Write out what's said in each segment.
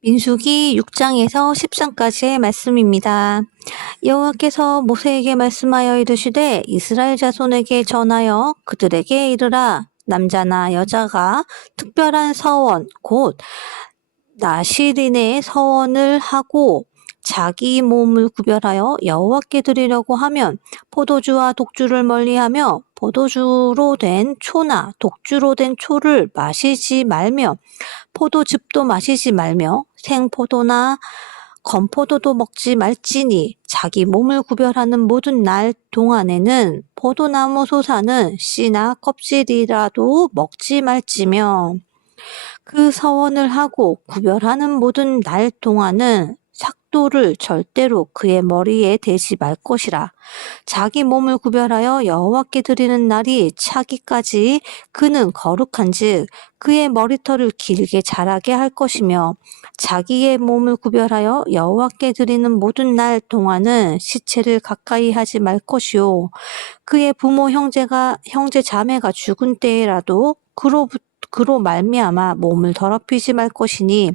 민수기 6장에서 10장까지의 말씀입니다. 여호와께서 모세에게 말씀하여 이르시되 이스라엘 자손에게 전하여 그들에게 이르라. 남자나 여자가 특별한 서원 곧 나실인의 서원을 하고 자기 몸을 구별하여 여호와께 드리려고 하면 포도주와 독주를 멀리하며 포도주로 된 초나 독주로 된 초를 마시지 말며 포도즙도 마시지 말며 생포도나 건포도도 먹지 말지니 자기 몸을 구별하는 모든 날 동안에는 포도나무 솟아는 씨나 껍질이라도 먹지 말지며 그 서원을 하고 구별하는 모든 날 동안은 삭도를 절대로 그의 머리에 대지 말 것이라. 자기 몸을 구별하여 여호와께 드리는 날이 차기까지 그는 거룩한즉 그의 머리털을 길게 자라게 할 것이며 자기의 몸을 구별하여 여호와께 드리는 모든 날 동안은 시체를 가까이 하지 말 것이요 그의 부모 형제 자매가 죽은 때에라도 그로 말미암아 몸을 더럽히지 말 것이니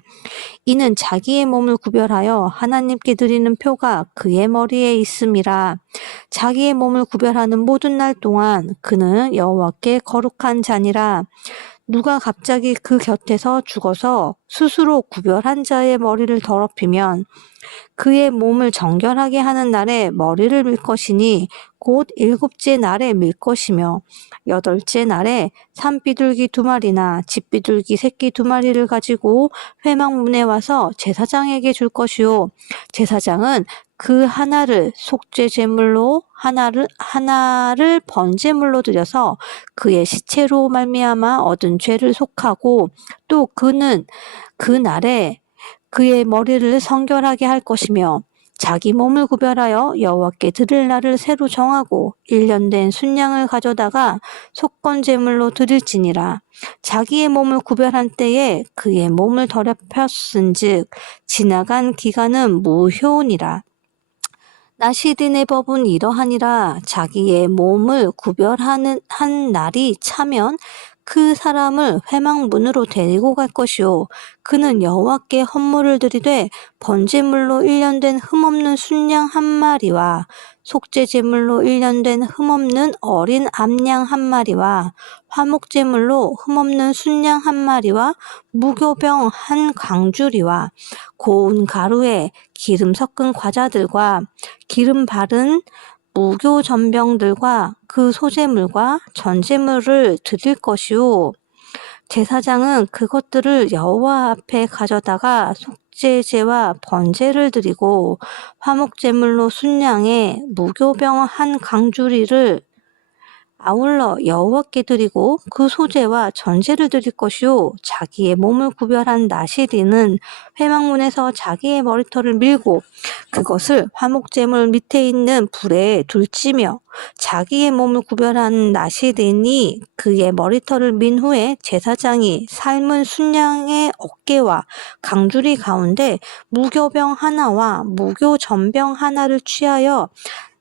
이는 자기의 몸을 구별하여 하나님께 드리는 표가 그의 머리에 있음이라. 자기의 몸을 구별하는 모든 날 동안 그는 여호와께 거룩한 자니라. 누가 갑자기 그 곁에서 죽어서 스스로 구별한 자의 머리를 더럽히면 그의 몸을 정결하게 하는 날에 머리를 밀 것이니 곧 7째 날에 밀 것이며 8째 날에 산비둘기 2마리나 집비둘기 새끼 2마리를 가지고 회막문에 와서 제사장에게 줄 것이요 제사장은 그 하나를 속죄 제물로 하나를 번제물로 드려서 그의 시체로 말미암아 얻은 죄를 속하고 또 그는 그 날에 그의 머리를 성결하게 할 것이며 자기 몸을 구별하여 여호와께 드릴 날을 새로 정하고 1년 된 순양을 가져다가 속건 제물로 드릴지니라. 자기의 몸을 구별한 때에 그의 몸을 더럽혔은즉 지나간 기간은 무효니라. 나시린의 법은 이러하니라. 자기의 몸을 구별하는 한 날이 차면 그 사람을 회막문으로 데리고 갈 것이요 그는 여호와께 헌물을 드리되 번제물로 1년 된 흠없는 순양 1마리와 속죄 제물로 1년 된 흠없는 어린 암양 1마리와 화목제물로 흠없는 순양 1마리와 무교병 1강주리와 고운 가루에 기름 섞은 과자들과 기름 바른 무교 전병들과 그 소제물과 전제물을 드릴 것이요 제사장은 그것들을 여호와 앞에 가져다가 속죄제와 번제를 드리고 화목제물로 순양에 무교병 1강주리를 아울러 여호와께 드리고 그 소제와 전제를 드릴 것이요 자기의 몸을 구별한 나시린은 회막문에서 자기의 머리털을 밀고 그것을 화목제물 밑에 있는 불에 둘지며 자기의 몸을 구별한 나시린이 그의 머리털을 민 후에 제사장이 삶은 순양의 어깨와 강주리 가운데 무교병 하나와 무교전병 하나를 취하여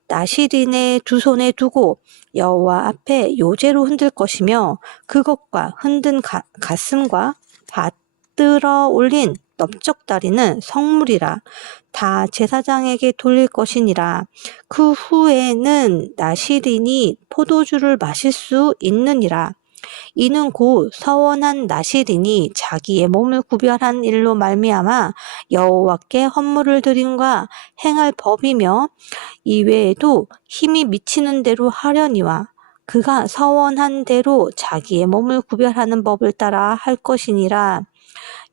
나시린의 두 손에 두고 여호와 앞에 요제로 흔들 것이며 그것과 흔든 가슴과 받들어 올린 넓적다리는 성물이라 다 제사장에게 돌릴 것이니라. 그 후에는 나시린이 포도주를 마실 수 있느니라. 이는 곧 서원한 나시린이 자기의 몸을 구별한 일로 말미암아 여호와께 헌물을 드림과 행할 법이며 이외에도 힘이 미치는 대로 하려니와 그가 서원한 대로 자기의 몸을 구별하는 법을 따라 할 것이니라.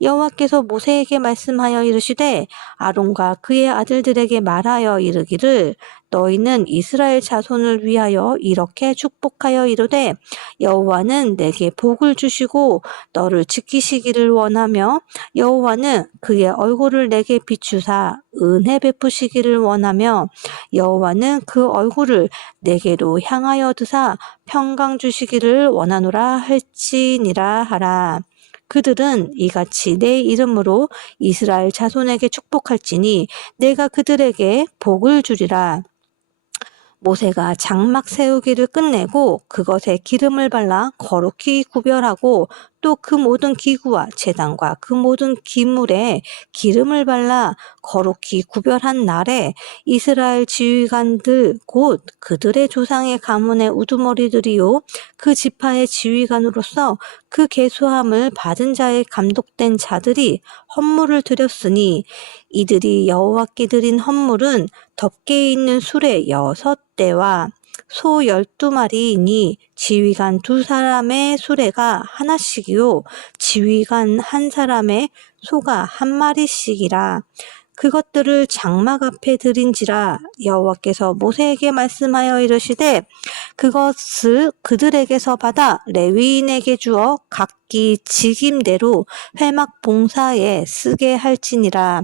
여호와께서 모세에게 말씀하여 이르시되 아론과 그의 아들들에게 말하여 이르기를 너희는 이스라엘 자손을 위하여 이렇게 축복하여 이르되 여호와는 내게 복을 주시고 너를 지키시기를 원하며 여호와는 그의 얼굴을 내게 비추사 은혜 베푸시기를 원하며 여호와는 그 얼굴을 내게로 향하여 드사 평강 주시기를 원하노라 할지니라 하라. 그들은 이같이 내 이름으로 이스라엘 자손에게 축복할지니 내가 그들에게 복을 주리라. 모세가 장막 세우기를 끝내고 그것에 기름을 발라 거룩히 구별하고 또 그 모든 기구와 제단과 그 모든 기물에 기름을 발라 거룩히 구별한 날에 이스라엘 지휘관들 곧 그들의 조상의 가문의 우두머리들이요 그 지파의 지휘관으로서 그 계수함을 받은 자의 감독된 자들이 헌물을 드렸으니 이들이 여호와께 드린 헌물은 덮개 있는 수레 6대와 소 12마리이니 지휘관 2사람의 수레가 하나씩이요 지휘관 1사람의 소가 1마리씩이라. 그것들을 장막 앞에 드린지라. 여호와께서 모세에게 말씀하여 이르시되 그것을 그들에게서 받아 레위인에게 주어 각기 직임대로 회막 봉사에 쓰게 할지니라.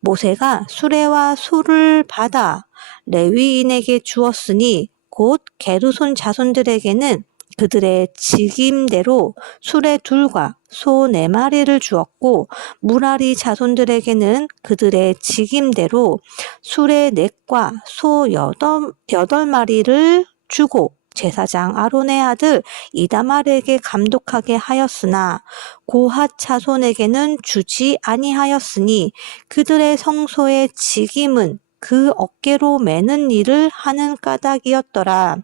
모세가 수레와 소를 받아 레위인에게 주었으니 곧 게르손 자손들에게는 그들의 직임대로 수레 2과 소 4마리를 주었고 무라리 자손들에게는 그들의 직임대로 수레 4과 소 8마리를 주고 제사장 아론의 아들 이다말에게 감독하게 하였으나 고핫 자손에게는 주지 아니하였으니 그들의 성소의 직임은 그 어깨로 매는 일을 하는 까닭이었더라.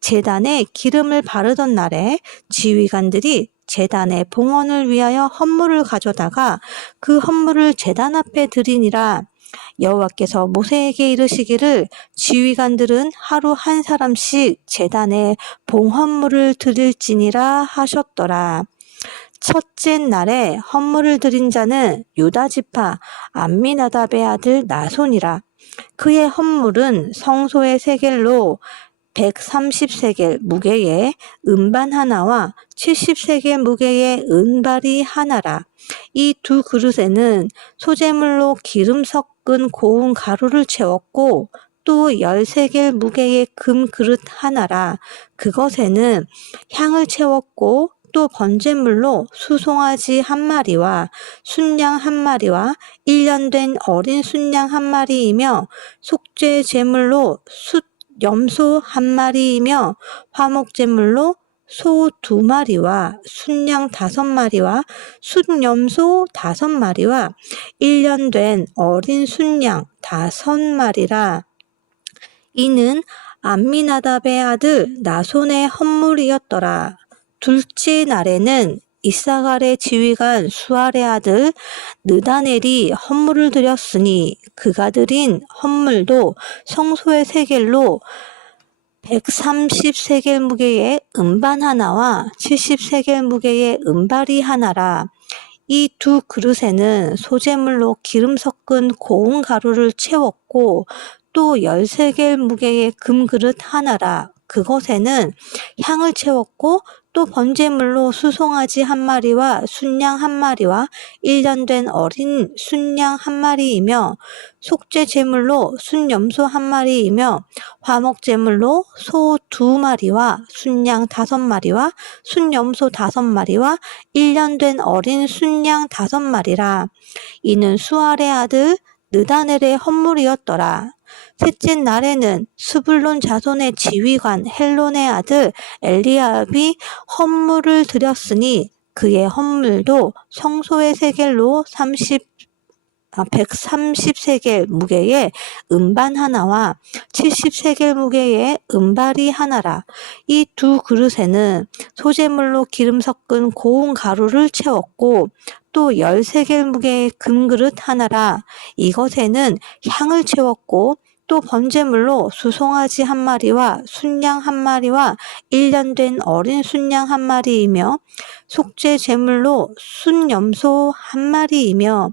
제단에 기름을 바르던 날에 지휘관들이 제단의 봉헌을 위하여 헌물을 가져다가 그 헌물을 제단 앞에 드리니라. 여호와께서 모세에게 이르시기를 지휘관들은 하루 1사람씩 제단에 봉헌물을 드릴지니라 하셨더라. 첫째 날에 헌물을 드린 자는 유다 지파 암미나답의 아들 나손이라. 그의 헌물은 성소의 세겔로 130세겔 무게의 은반 하나와 70세겔 무게의 은발이 하나라. 이 2 그릇에는 소재물로 기름 섞은 고운 가루를 채웠고 또 13겔 무게의 금 그릇 하나라. 그것에는 향을 채웠고 또 번제물로 수송아지 1마리와 순양 1마리와 1년 된 어린 순양 1마리이며 속죄 제물로 염소 1마리이며 화목제물로 소 2마리와 순양 5마리와 순염소 5마리와 1년 된 어린 순양 5마리라. 이는 암미나답의 아들 나손의 헌물이었더라. 둘째 날에는 이사갈의 지휘관 수알의 아들 느다넬이 헌물을 드렸으니 그가 드린 헌물도 성소의 세겔로 130세겔 무게의 은반 하나와 70세겔 무게의 은발이 하나라. 이 2 그릇에는 소재물로 기름 섞은 고운 가루를 채웠고 또 13겔 무게의 금 그릇 하나라. 그것에는 향을 채웠고 또 번제물로 수송아지 1마리와 순양 1마리와 1년 된 어린 순양 1마리이며 속죄 제물로 순염소 1마리이며 화목제물로 소 2마리와 순양 5마리와 순염소 5마리와 1년 된 어린 순양 5마리라. 이는 수알의 아들 느다넬의 헌물이었더라. 셋째 날에는 스불론 자손의 지휘관 헬론의 아들 엘리압이 헌물을 드렸으니 그의 헌물도 성소의 세겔로 130세겔 무게의 은반 하나와 70세겔 무게의 은발이 하나라. 이 2 그릇에는 소재물로 기름 섞은 고운 가루를 채웠고 또 13겔 무게의 금그릇 하나라. 이것에는 향을 채웠고 또 번제물로 수송아지 1마리와 순양 1마리와 1년 된 어린 순양 1마리이며 속죄 제물로 순염소 1마리이며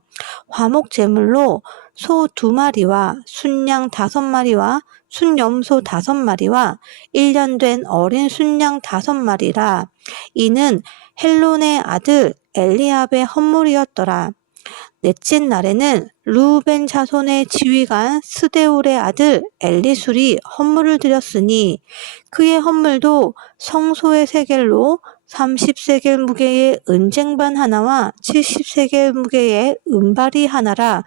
화목 제물로 소 2마리와 순양 5마리와 순염소 5마리와 1년 된 어린 순양 5마리라. 이는 헬론의 아들 엘리압의 헌물이었더라. 넷째 날에는 르우벤 자손의 지휘관 스데울의 아들 엘리술이 헌물을 드렸으니 그의 헌물도 성소의 세겔로 30세겔 무게의 은쟁반 하나와 70세겔 무게의 은발이 하나라.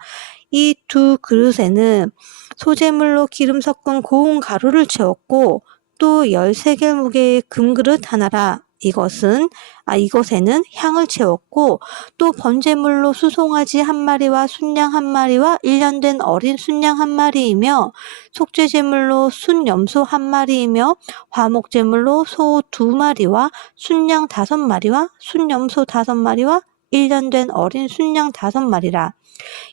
이 2 그릇에는 소재물로 기름 섞은 고운 가루를 채웠고 또 13겔 무게의 금그릇 하나라. 이것에는 향을 채웠고 또 번제물로 수송아지 1마리와 순양 1마리와 1년 된 어린 순양 1마리이며 속죄제물로 순염소 1마리이며 화목제물로 소 2마리와 순양 5마리와 순염소 5마리와 1년 된 어린 순양 5마리라.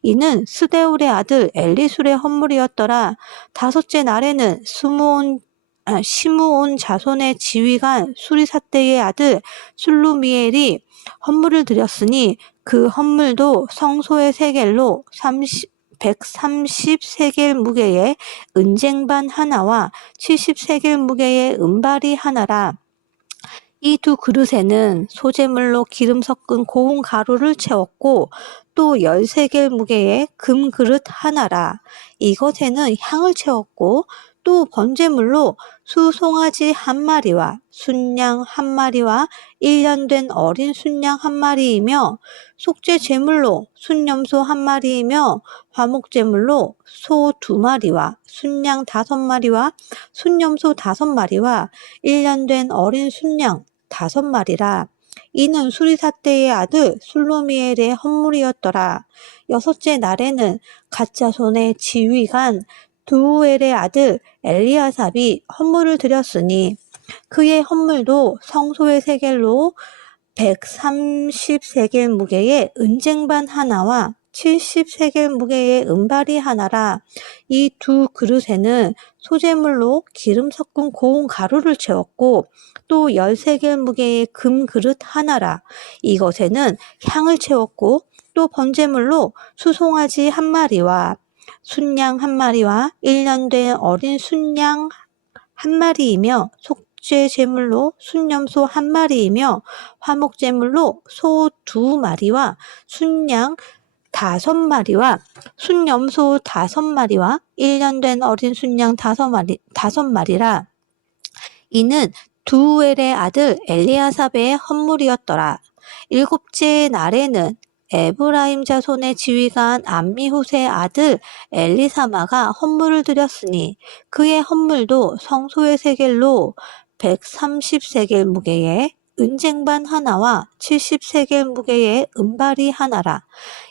이는 스데울의 아들 엘리술의 헌물이었더라. 다섯째 날에는 시므온 자손의 지휘관 수리사대의 아들 술루미엘이 헌물을 드렸으니 그 헌물도 성소의 세겔로 130세겔 무게의 은쟁반 하나와 70세겔 무게의 은발이 하나라. 이 두 그릇에는 소재물로 기름 섞은 고운 가루를 채웠고 또 13개 무게의 금 그릇 하나라. 이것에는 향을 채웠고 또 번제물로 수송아지 1마리와 순양 1마리와 1년 된 어린 순양 1마리이며 속죄 제물로 순염소 1마리이며 화목제물로 소 2마리와 순양 5마리와 순염소 5마리와 1년 된 어린 순양 5마리라. 이는 수리사대의 아들 술로미엘의 헌물이었더라. 여섯째 날에는 갓자손의 지휘관 두우엘의 아들 엘리아삽이 헌물을 드렸으니 그의 헌물도 성소의 세겔로 130세겔 무게의 은쟁반 하나와 70세겔 무게의 은발이 하나라. 이 두 그릇에는 소재물로 기름 섞은 고운 가루를 채웠고 또 13개 무게의 금 그릇 하나라. 이것에는 향을 채웠고 또 번제물로 수송아지 1마리와 순양 1마리와 1년 된 어린 순양 1마리이며 속죄 제물로 순염소 1마리이며 화목제물로 소 2마리와 순양 5마리와 순염소 5마리와 1년 된 어린 순양 5마리라. 이는 두우엘의 아들 엘리아삽의 헌물이었더라. 일곱째 날에는 에브라임 자손의 지휘관 암미훗의 아들 엘리사마가 헌물을 드렸으니 그의 헌물도 성소의 세겔로 130세겔 무게의 은쟁반 하나와 70세겔 무게의 은발이 하나라.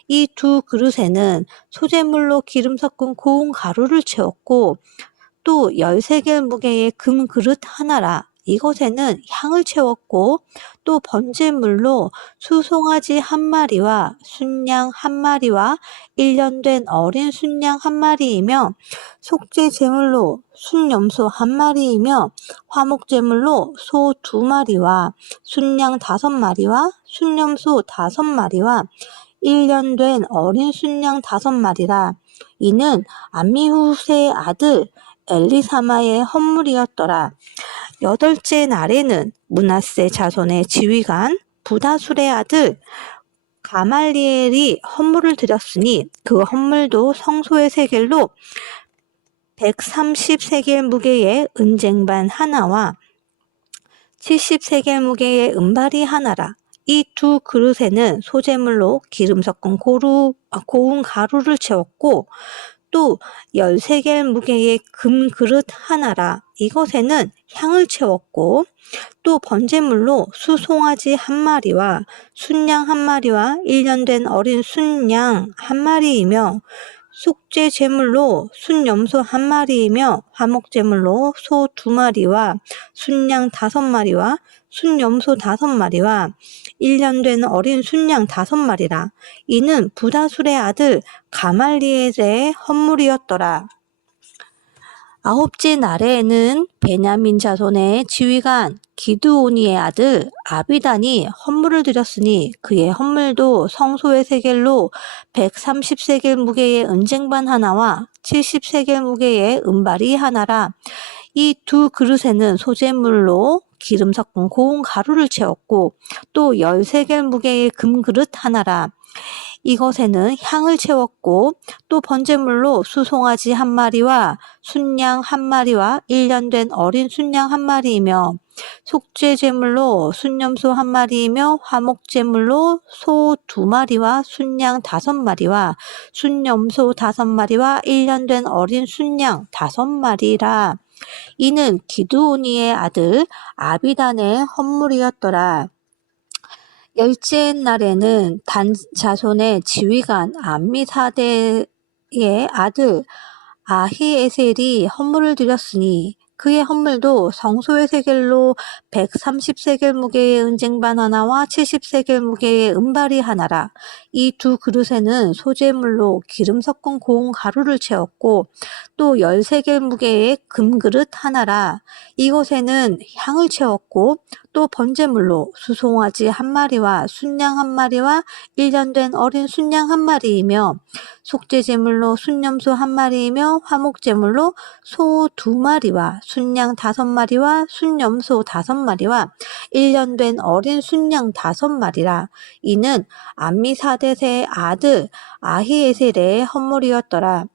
이 두 그릇에는 소재물로 기름 섞은 고운 가루를 채웠고 또 13개 무게의 금 그릇 하나라. 이것에는 향을 채웠고 또 번제물로 수송아지 1마리와 순양 1마리와 1년 된 어린 순양 1마리이며 속죄 제물로 순염소 1마리이며 화목제물로 소 2마리와 순양 5마리와 순염소 5마리와 1년 된 어린 순양 5마리라. 이는 암미훗의 아들 엘리사마의 헌물이었더라. 여덟째 날에는 므낫세 자손의 지휘관 부다술의 아들 가말리엘이 헌물을 드렸으니 그 헌물도 성소의 세겔로 130세겔 무게의 은쟁반 하나와 70세겔 무게의 은발이 하나라. 이 두 그릇에는 소재물로 기름 섞은 고운 가루를 채웠고 또 13개 무게의 금 그릇 하나라. 이것에는 향을 채웠고 또 번제물로 수송아지 1마리와 순양 1마리와 1년 된 어린 순양 1마리이며 속죄 제물로 순염소 1마리이며 화목제물로 소 2마리와 순양 5마리와 순염소 5마리와 1년 된 어린 순양 5마리라. 이는 부다술의 아들 가말리엘의 헌물이었더라. 아홉째 날에는 베냐민 자손의 지휘관 기드오니의 아들 아비단이 헌물을 드렸으니 그의 헌물도 성소의 세겔로 130세겔 무게의 은쟁반 하나와 70세겔 무게의 은발이 하나라. 이 두 그릇에는 소재물로 기름 섞은 고운 가루를 채웠고 또 13개 무게의 금 그릇 하나라. 이것에는 향을 채웠고 또 번제물로 수송아지 1마리와 순양 1마리와 1년 된 어린 순양 1마리이며 속죄 제물로 순염소 1마리이며 화목제물로 소 2마리와 순양 5마리와 순염소 5마리와 1년 된 어린 순양 5마리라. 이는 기드오니의 아들 아비단의 헌물이었더라. 열째 날에는 단 자손의 지휘관 암미사대의 아들 아히에셀이 헌물을 드렸으니 그의 헌물도 성소의 세겔로 130세겔 무게의 은쟁반 하나와 70세겔 무게의 은발이 하나라. 이 두 그릇에는 소재물로 기름 섞은 고운 가루를 채웠고 또 10세겔 무게의 금그릇 하나라. 이곳에는 향을 채웠고 또 번제물로 수송아지 한 마리와 순양 한 마리와 1년 된 어린 순양 한 마리이며 속죄제물로 순염소 한 마리이며 화목제물로 소 2마리와 순양 5마리와 순염소 5마리와 1년 된 어린 순양 5마리라. 이는 암미사댓의 아들 아히에셀의 헌물이었더라.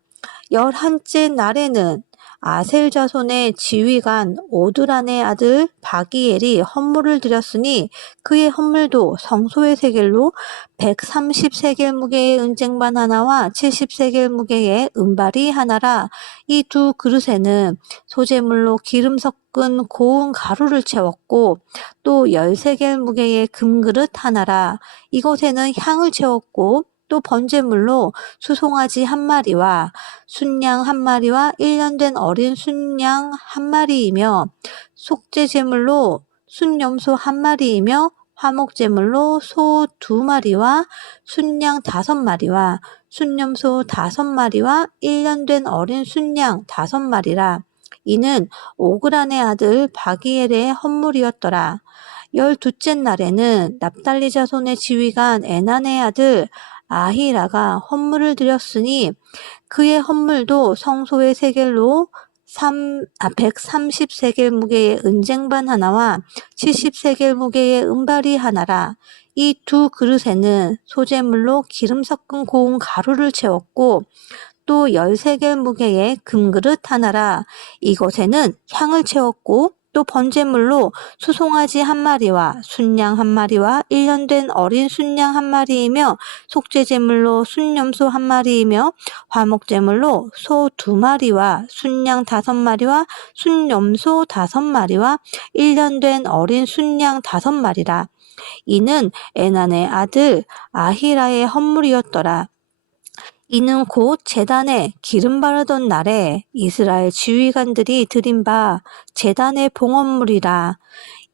11째 날에는 아셀 자손의 지휘관 오드란의 아들 바기엘이 헌물을 드렸으니 그의 헌물도 성소의 세겔로 130세겔 무게의 은쟁반 하나와 70세겔 무게의 은발이 하나라. 이 두 그릇에는 소재물로 기름 섞은 고운 가루를 채웠고 또 10세겔 무게의 금그릇 하나라. 이곳에는 향을 채웠고 또 번제물로 수송아지 한 마리와 순양 한 마리와 1년 된 어린 순양 한 마리이며 속죄제물로 순염소 한 마리이며 화목제물로 소 2마리와 순양 5마리와 순염소 5마리와 1년 된 어린 순양 5마리라. 이는 오그란의 아들 바기엘의 헌물이었더라. 12째 날에는 납달리 자손의 지휘관 에난의 아들 아히라가 헌물을 드렸으니 그의 헌물도 성소의 세겔로 130세겔 무게의 은쟁반 하나와 70세겔 무게의 은발이 하나라. 이 두 그릇에는 소재물로 기름 섞은 고운 가루를 채웠고 또 10세겔 무게의 금그릇 하나라. 이곳에는 향을 채웠고 또 번제물로 수송아지 한 마리와 순양 한 마리와 1년 된 어린 순양 한 마리이며 속죄제물로 순염소 한 마리이며 화목제물로 소 2마리와 순양 5마리와 순염소 5마리와 1년 된 어린 순양 5마리라. 이는 에난의 아들 아히라의 헌물이었더라. 이는 곧 제단에 기름 바르던 날에 이스라엘 지휘관들이 드린 바 제단의 봉헌물이라.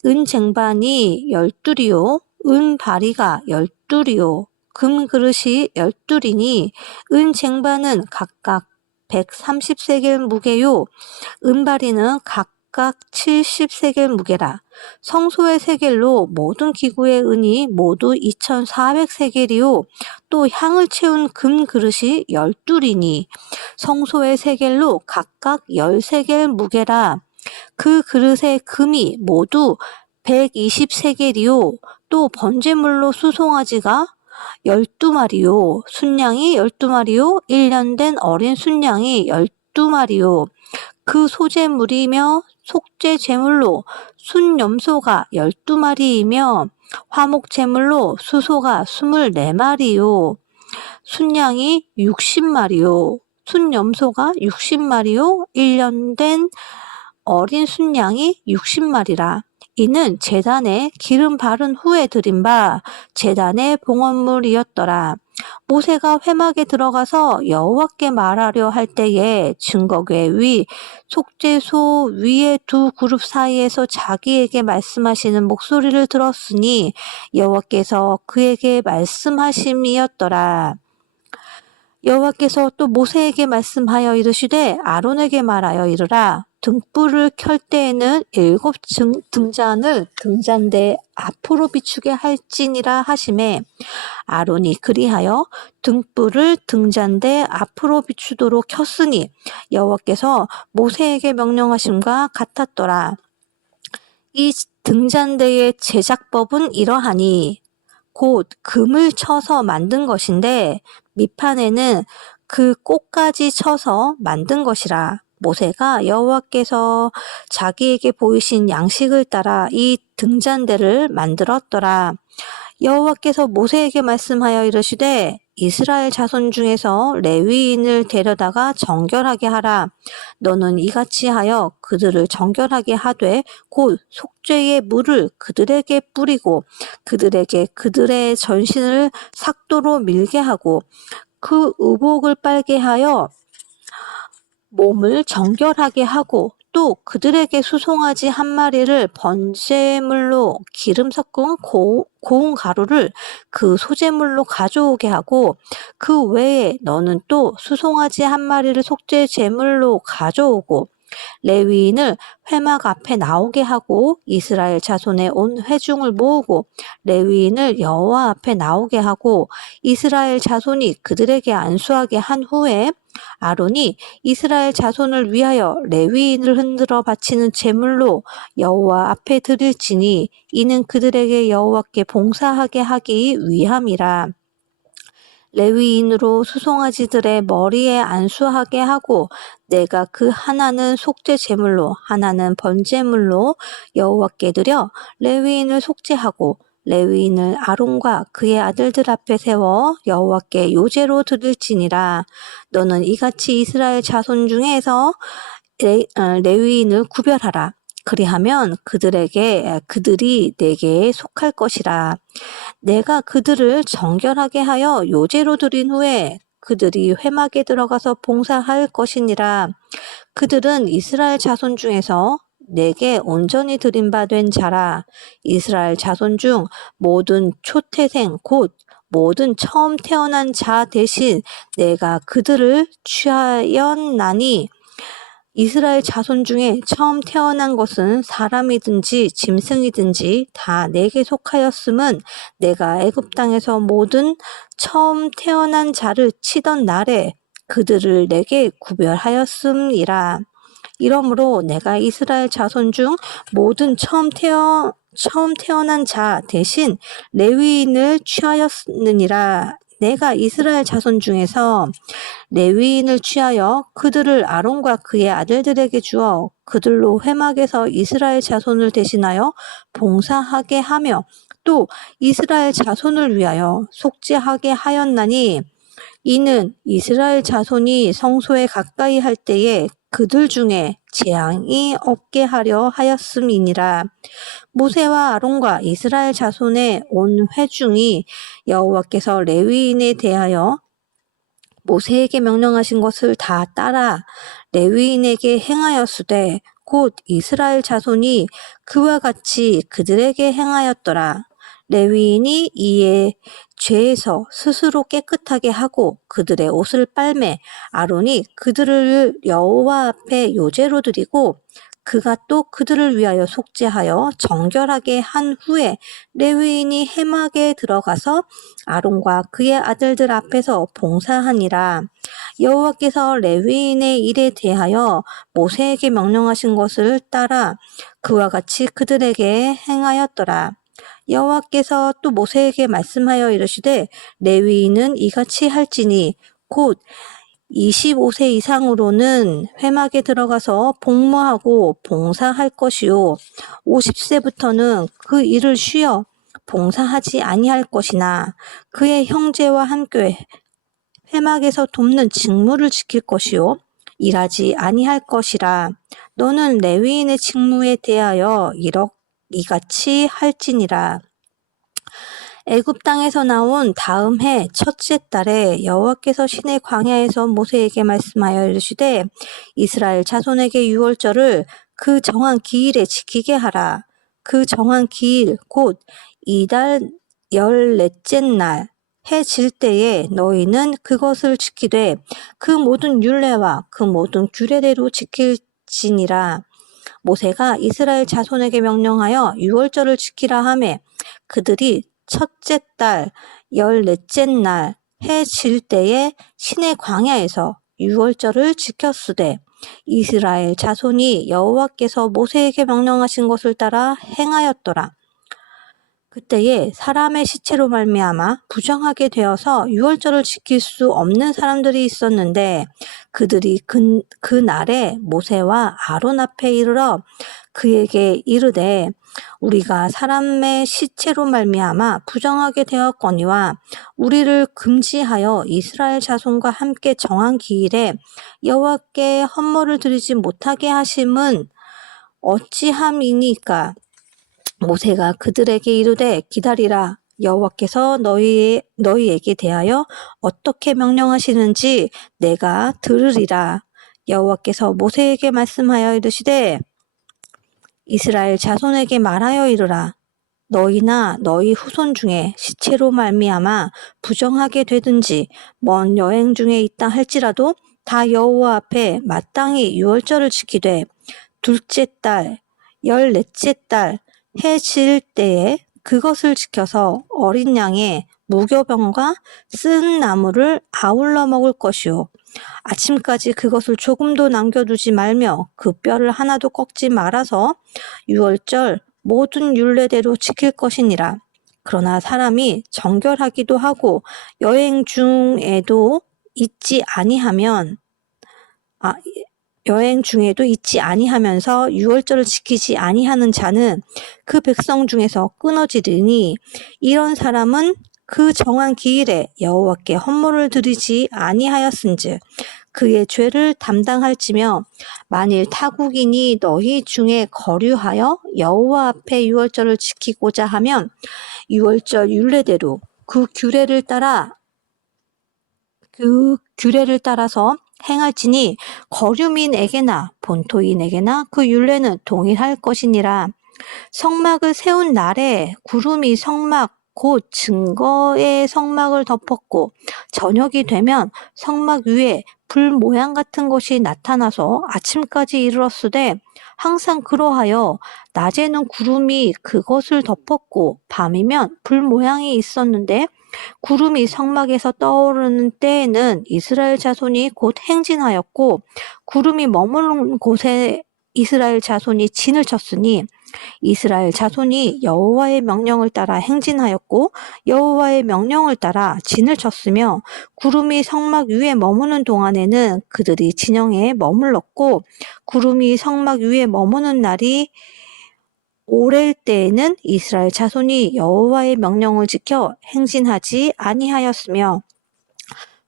은쟁반이 12리요 은바리가 12리요 금그릇이 12리니 은쟁반은 각각 130세겔 무게요 은바리는 각각 70세겔 무게라. 성소의 세겔로 모든 기구의 은이 모두 2400세겔이요 또 향을 채운 금 그릇이 12리니 성소의 세겔로 각각 10세겔 무게라. 그 그릇의 금이 모두 120세겔이요 또 번제물로 수송아지가 12마리요 순양이 12마리요 1년 된 어린 순양이 12마리요 그 소재물이며 속죄 제물로 순염소가 12마리이며 화목 제물로 수소가 24마리요 순양이 60마리요 순염소가 60마리요 1년 된 어린 순양이 60마리라. 이는 제단에 기름 바른 후에 드린 바 제단의 봉헌물이었더라. 모세가 회막에 들어가서 여호와께 말하려 할 때에 증거궤 위 속죄소 위의 두 그룹 사이에서 자기에게 말씀하시는 목소리를 들었으니 여호와께서 그에게 말씀하심이었더라. 여호와께서 또 모세에게 말씀하여 이르시되 아론에게 말하여 이르라. 등불을 켤 때에는 7 등잔을 등잔대 앞으로 비추게 할지니라 하시매 아론이 그리하여 등불을 등잔대 앞으로 비추도록 켰으니 여호와께서 모세에게 명령하심과 같았더라. 이 등잔대의 제작법은 이러하니 곧 금을 쳐서 만든 것인데 밑판에는 그 꽃까지 쳐서 만든 것이라. 모세가 여호와께서 자기에게 보이신 양식을 따라 이 등잔대를 만들었더라. 여호와께서 모세에게 말씀하여 이르시되 이스라엘 자손 중에서 레위인을 데려다가 정결하게 하라. 너는 이같이 하여 그들을 정결하게 하되 곧 속죄의 물을 그들에게 뿌리고 그들에게 그들의 전신을 삭도로 밀게 하고 그 의복을 빨게 하여 몸을 정결하게 하고 또 그들에게 수송아지 한 마리를 번제물로 기름 섞은 고운 가루를 그 소제물로 가져오게 하고 그 외에 너는 또 수송아지 한 마리를 속죄 제물로 가져오고 레위인을 회막 앞에 나오게 하고 이스라엘 자손의 온 회중을 모으고 레위인을 여호와 앞에 나오게 하고 이스라엘 자손이 그들에게 안수하게 한 후에 아론이 이스라엘 자손을 위하여 레위인을 흔들어 바치는 제물로 여호와 앞에 드릴지니 이는 그들에게 여호와께 봉사하게 하기 위함이라. 레위인으로 수송아지들의 머리에 안수하게 하고 내가 그 하나는 속죄 제물로 하나는 번제물로 여호와께 드려 레위인을 속죄하고 레위인을 아론과 그의 아들들 앞에 세워 여호와께 요제로 드릴지니라. 너는 이같이 이스라엘 자손 중에서 레위인을 구별하라. 그리하면 그들이 내게 속할 것이라. 내가 그들을 정결하게 하여 요제로 드린 후에 그들이 회막에 들어가서 봉사할 것이니라. 그들은 이스라엘 자손 중에서 내게 온전히 드린 바 된 자라. 이스라엘 자손 중 모든 초태생 곧 모든 처음 태어난 자 대신 내가 그들을 취하였나니 이스라엘 자손 중에 처음 태어난 것은 사람이든지 짐승이든지 다 내게 속하였음은 내가 애굽 땅에서 모든 처음 태어난 자를 치던 날에 그들을 내게 구별하였음이라. 이러므로 내가 이스라엘 자손 중 모든 처음 태어난 자 대신 레위인을 취하였느니라. 내가 이스라엘 자손 중에서 레위인을 취하여 그들을 아론과 그의 아들들에게 주어 그들로 회막에서 이스라엘 자손을 대신하여 봉사하게 하며 또 이스라엘 자손을 위하여 속죄하게 하였나니 이는 이스라엘 자손이 성소에 가까이 할 때에 그들 중에 재앙이 없게 하려 하였음이니라. 모세와 아론과 이스라엘 자손의 온 회중이 여호와께서 레위인에 대하여 모세에게 명령하신 것을 다 따라 레위인에게 행하였으되 곧 이스라엘 자손이 그와 같이 그들에게 행하였더라. 레위인이 이에 죄에서 스스로 깨끗하게 하고 그들의 옷을 빨매 아론이 그들을 여호와 앞에 요제로 드리고 그가 또 그들을 위하여 속죄하여 정결하게 한 후에 레위인이 회막에 들어가서 아론과 그의 아들들 앞에서 봉사하니라. 여호와께서 레위인의 일에 대하여 모세에게 명령하신 것을 따라 그와 같이 그들에게 행하였더라. 여호와께서 또 모세에게 말씀하여 이르시되 레위인은 이같이 할지니 곧 25세 이상으로는 회막에 들어가서 복무하고 봉사할 것이요 50세부터는 그 일을 쉬어 봉사하지 아니할 것이나 그의 형제와 함께 회막에서 돕는 직무를 지킬 것이요 일하지 아니할 것이라. 너는 레위인의 직무에 대하여 이같이 할지니라. 애굽 땅에서 나온 다음 해 첫째 달에 여호와께서 시내 광야에서 모세에게 말씀하여 이르시되 이스라엘 자손에게 유월절을 그 정한 기일에 지키게 하라. 그 정한 기일 곧 이달 14째 날 해 질 때에 너희는 그것을 지키되 그 모든 율례와 그 모든 규례대로 지킬지니라. 모세가 이스라엘 자손에게 명령하여 유월절을 지키라 하매 그들이 첫째 달 14째 날 해 질 때에 시내 광야에서 유월절을 지켰으되 이스라엘 자손이 여호와께서 모세에게 명령하신 것을 따라 행하였더라. 그때에 사람의 시체로 말미암아 부정하게 되어서 유월절을 지킬 수 없는 사람들이 있었는데 그들이 그 날에 모세와 아론 앞에 이르러 그에게 이르되 우리가 사람의 시체로 말미암아 부정하게 되었거니와 우리를 금지하여 이스라엘 자손과 함께 정한 기일에 여호와께 헌물을 드리지 못하게 하심은 어찌함이니까. 모세가 그들에게 이르되 기다리라. 여호와께서 너희에게 대하여 어떻게 명령하시는지 내가 들으리라. 여호와께서 모세에게 말씀하여 이르시되 이스라엘 자손에게 말하여 이르라. 너희나 너희 후손 중에 시체로 말미암아 부정하게 되든지 먼 여행 중에 있다 할지라도 다 여호와 앞에 마땅히 유월절을 지키되 둘째 달, 14째 달 해 질 때에 그것을 지켜서 어린 양의 무교병과 쓴 나물을 아울러 먹을 것이요. 아침까지 그것을 조금도 남겨두지 말며 그 뼈를 하나도 꺾지 말아서 유월절 모든 율례대로 지킬 것이니라. 그러나 사람이 정결하기도 하고 여행 중에도 잊지 아니하면서 유월절을 지키지 아니하는 자는 그 백성 중에서 끊어지리니 이런 사람은 그 정한 기일에 여호와께 헌물을 드리지 아니하였은즉 그의 죄를 담당할지며 만일 타국인이 너희 중에 거류하여 여호와 앞에 유월절을 지키고자 하면 유월절 율례대로 그 규례를 따라서 행할지니 거류민에게나 본토인에게나 그 율례는 동일할 것이니라. 성막을 세운 날에 구름이 성막 곧 증거의 성막을 덮었고 저녁이 되면 성막 위에 불 모양 같은 것이 나타나서 아침까지 이르렀으되 항상 그러하여 낮에는 구름이 그것을 덮었고 밤이면 불 모양이 있었는데 구름이 성막에서 떠오르는 때에는 이스라엘 자손이 곧 행진하였고 구름이 머무는 곳에 이스라엘 자손이 진을 쳤으니 이스라엘 자손이 여호와의 명령을 따라 행진하였고 여호와의 명령을 따라 진을 쳤으며 구름이 성막 위에 머무는 동안에는 그들이 진영에 머물렀고 구름이 성막 위에 머무는 날이 오랠 때에는 이스라엘 자손이 여호와의 명령을 지켜 행진하지 아니하였으며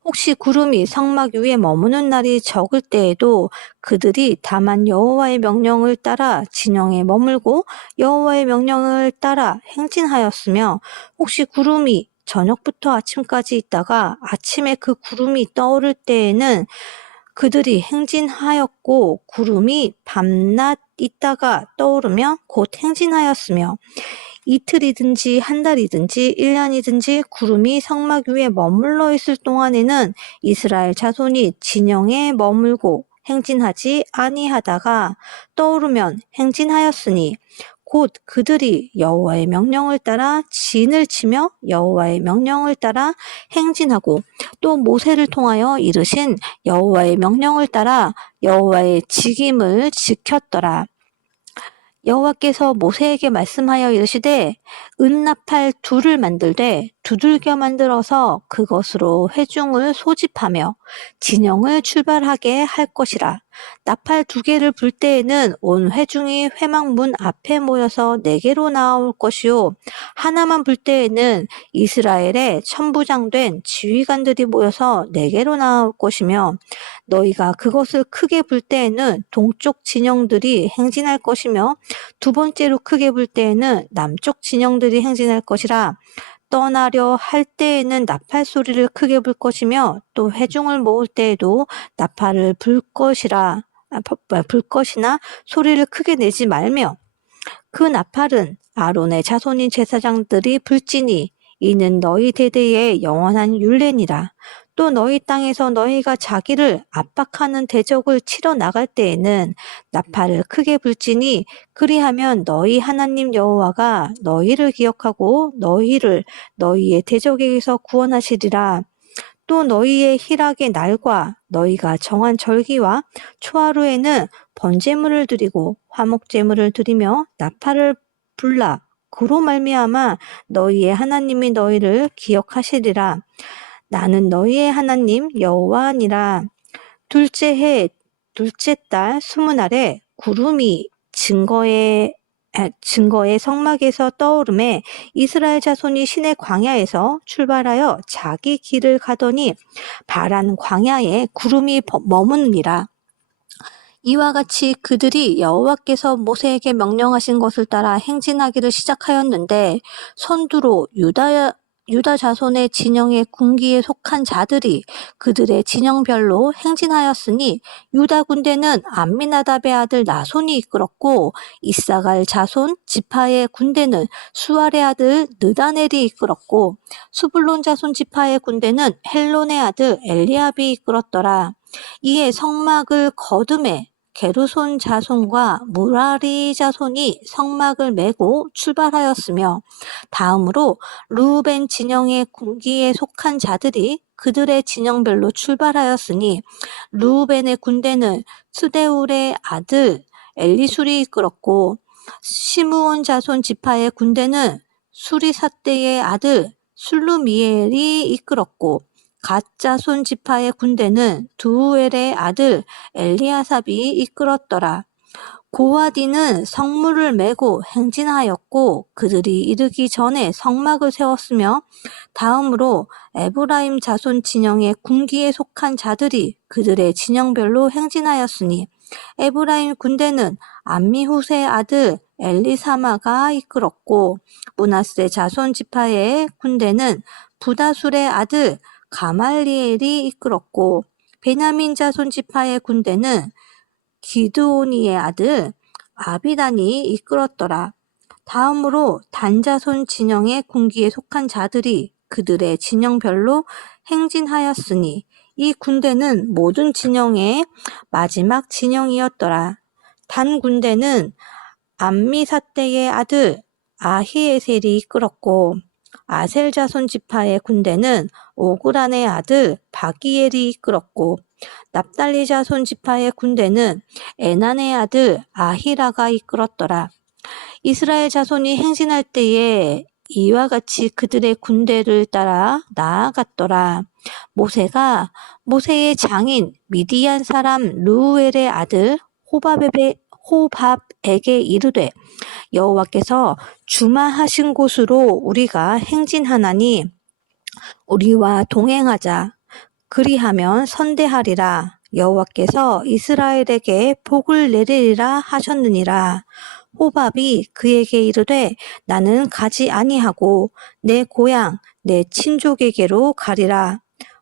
혹시 구름이 성막 위에 머무는 날이 적을 때에도 그들이 다만 여호와의 명령을 따라 진영에 머물고 여호와의 명령을 따라 행진하였으며 혹시 구름이 저녁부터 아침까지 있다가 아침에 그 구름이 떠오를 때에는 그들이 행진하였고 구름이 밤낮 있다가 떠오르며 곧 행진하였으며 이틀이든지 한 달이든지 1년이든지 구름이 성막 위에 머물러 있을 동안에는 이스라엘 자손이 진영에 머물고 행진하지 아니하다가 떠오르면 행진하였으니 곧 그들이 여호와의 명령을 따라 진을 치며 여호와의 명령을 따라 행진하고 또 모세를 통하여 이르신 여호와의 명령을 따라 여호와의 직임을 지켰더라. 여호와께서 모세에게 말씀하여 이르시되 은나팔 둘을 만들되 두들겨 만들어서 그것으로 회중을 소집하며 진영을 출발하게 할 것이라. 나팔 2개를 불 때에는 온 회중이 회막문 앞에 모여서 내게로 나올 것이요 하나만 불 때에는 이스라엘의 천부장된 지휘관들이 모여서 내게로 나올 것이며 너희가 그것을 크게 불 때에는 동쪽 진영들이 행진할 것이며 두 번째로 크게 불 때에는 남쪽 진영들이 행진할 것이라. 떠나려 할 때에는 나팔 소리를 크게 불 것이며 또 회중을 모을 때에도 나팔을 불 것이나 소리를 크게 내지 말며 그 나팔은 아론의 자손인 제사장들이 불지니 이는 너희 대대의 영원한 율례니라. 또 너희 땅에서 너희가 자기를 압박하는 대적을 치러 나갈 때에는 나팔을 크게 불지니 그리하면 너희 하나님 여호와가 너희를 기억하고 너희를 너희의 대적에게서 구원하시리라. 또 너희의 희락의 날과 너희가 정한 절기와 초하루에는 번제물을 드리고 화목제물을 드리며 나팔을 불라. 그로 말미암아 너희의 하나님이 너희를 기억하시리라. 나는 너희의 하나님 여호와니라. 둘째 해 둘째 달 20날에 구름이 증거의 증거의 성막에서 떠오름에 이스라엘 자손이 시내 광야에서 출발하여 자기 길을 가더니 바란 광야에 구름이 머무느니라. 이와 같이 그들이 여호와께서 모세에게 명령하신 것을 따라 행진하기를 시작하였는데 선두로 유다 자손의 진영의 군기에 속한 자들이 그들의 진영별로 행진하였으니 유다 군대는 암미나답의 아들 나손이 이끌었고 이사갈 자손 지파의 군대는 수알의 아들 느다넬이 이끌었고 수불론 자손 지파의 군대는 헬론의 아들 엘리압이 이끌었더라. 이에 성막을 거둠에 게르손 자손과 무라리 자손이 성막을 메고 출발하였으며 다음으로 르우벤 진영의 군기에 속한 자들이 그들의 진영별로 출발하였으니 르우벤의 군대는 스데울의 아들 엘리술이 이끌었고 시므온 자손 지파의 군대는 수리사떼의 아들 술루미엘이 이끌었고 갓 자손 지파의 군대는 두우엘의 아들 엘리아삽이 이끌었더라. 고하디는 성문을 메고 행진하였고 그들이 이르기 전에 성막을 세웠으며 다음으로 에브라임 자손 진영의 군기에 속한 자들이 그들의 진영별로 행진하였으니 에브라임 군대는 암미후세의 아들 엘리사마가 이끌었고 므낫세 자손 지파의 군대는 부다술의 아들 가말리엘이 이끌었고 베냐민 자손 지파의 군대는 기드오니의 아들 아비단이 이끌었더라. 다음으로 단 자손 진영의 군기에 속한 자들이 그들의 진영별로 행진하였으니 이 군대는 모든 진영의 마지막 진영이었더라. 단 군대는 암미사떼의 아들 아히에셀이 이끌었고 아셀 자손 지파의 군대는 오그란의 아들 바기엘이 이끌었고 납달리 자손 지파의 군대는 에난의 아들 아히라가 이끌었더라. 이스라엘 자손이 행진할 때에 이와 같이 그들의 군대를 따라 나아갔더라. 모세의 장인 미디안 사람 르우엘의 아들 호밥에게 이르되 여호와께서 주마하신 곳으로 우리가 행진하나니 우리와 동행하자. 그리하면 선대하리라. 여호와께서 이스라엘에게 복을 내리리라 하셨느니라. 호밥이 그에게 이르되 나는 가지 아니하고 내 고향 내 친족에게로 가리라.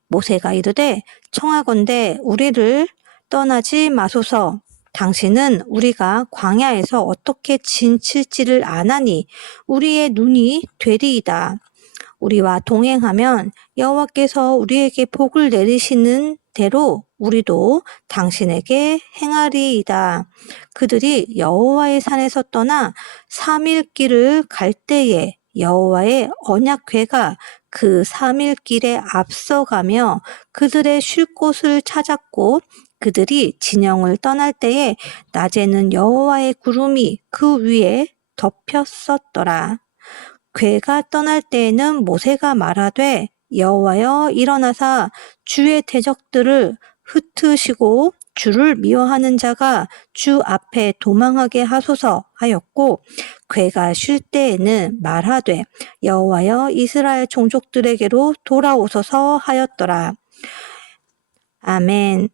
모세가 이르되 청하건대 우리를 떠나지 마소서. 당신은 우리가 광야에서 어떻게 지칠지를 아나니 우리의 눈이 되리이다. 우리와 동행하면 여호와께서 우리에게 복을 내리시는 대로 우리도 당신에게 행하리이다. 그들이 여호와의 산에서 떠나 3일 길을 갈 때에 여호와의 언약궤가 그 3일 길에 앞서가며 그들의 쉴 곳을 찾았고 그들이 진영을 떠날 때에 낮에는 여호와의 구름이 그 위에 덮였었더라. 궤가 떠날 때에는 모세가 말하되 여호와여 일어나사 주의 대적들을 흩으시고 주를 미워하는 자가 주 앞에 도망하게 하소서 하였고 궤가 쉴 때에는 말하되 여호와여 이스라엘 종족들에게로 돌아오소서 하였더라. 아멘.